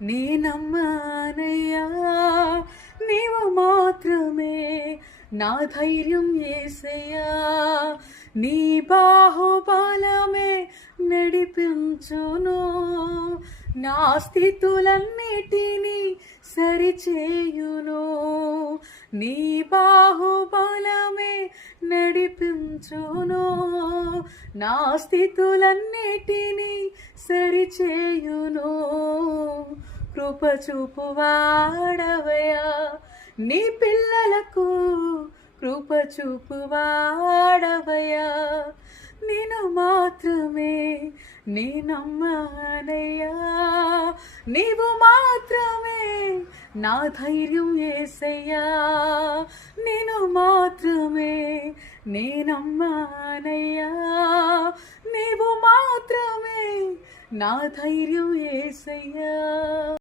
నీ నమ్మానయ్యా, నీవు మాత్రమే నా ధైర్యం యేసయ్యా. నీ బాహుబలమే నడిపించును, నా స్థితులన్నిటినీ సరిచేయును. నీ బాహుబలమే నడిపించును, నా స్థితులన్నిటినీ సరిచేయును. కృప చూపువాడవయ్యా, నీ పిల్లలకు కృప చూపువాడవయ్యా. నేను మాత్రమే నీ నమ్మానయ్యా, నీవు మాత్రమే నా ధైర్యం యేసయ్యా. నేను మాత్రమే నీ నమ్మానయ్యా, నీవు మాత్రమే నా ధైర్యం యేసయ్యా.